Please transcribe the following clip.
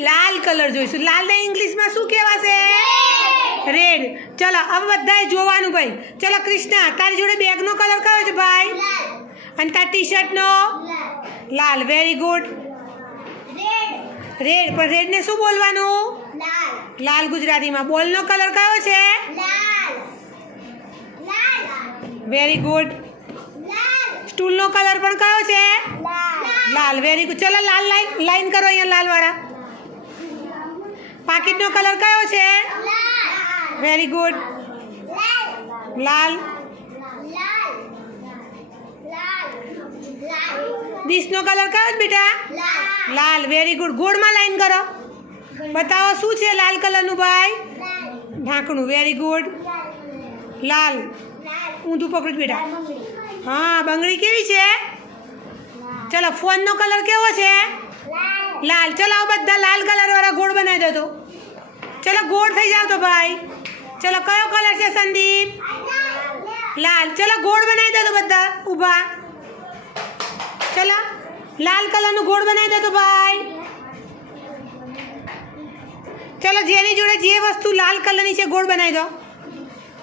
લાલ colour જોઈશું. લાલને ઇંગ્લિશમાં શું કહેવાશે? રેડ ચલો હવે બધાએ જોવાનું ભાઈ. ચલો કૃષ્ણા તારી જોડે બેગનો કલર કયો છે ભાઈ? અને તાર ટી શર્ટનો લાલ. વેરી ગુડ રેડ પણ રેડને શું બોલવાનું? લાલ. ગુજરાતીમાં. બોલનો કલર કયો છે? વેરી ગુડ સ્ટૂલનો કલર પણ કયો છે? લાલ. વેરી ગુડ ચલો લાલ લાઈન લાઈન કરો અહીંયા લાલવાળા. પાકીટનો કલર કયો છે? વેરી ગુડ લાલ. ડીશનો કલર કયો બેટા? લાલ. વેરી ગુડ ગોળમાં લાઈન કરો. બતાવો શું છે લાલ કલરનું ભાઈ? ઢાંકણું. વેરી ગુડ લાલ. ઊંધું પકડું બેટા. હા, બંગડી કેવી છે? ચલો, ફોનનો કલર કેવો છે? લાલ. ચલો બધા લાલ કલર વાળા દો ચલો, ગોળ થઈ જાવ તો ભાઈ. ચલો, કયો કલર છે સંદીપ? લાલ. ચલો, ગોળ બનાવી દો તો બધા. ઊભા. ચલો, લાલ કલરનું ગોળ બનાવી દો તો ભાઈ. ચલો, જેની જોડે જે વસ્તુ લાલ કલરની છે, ગોળ બનાવી દો.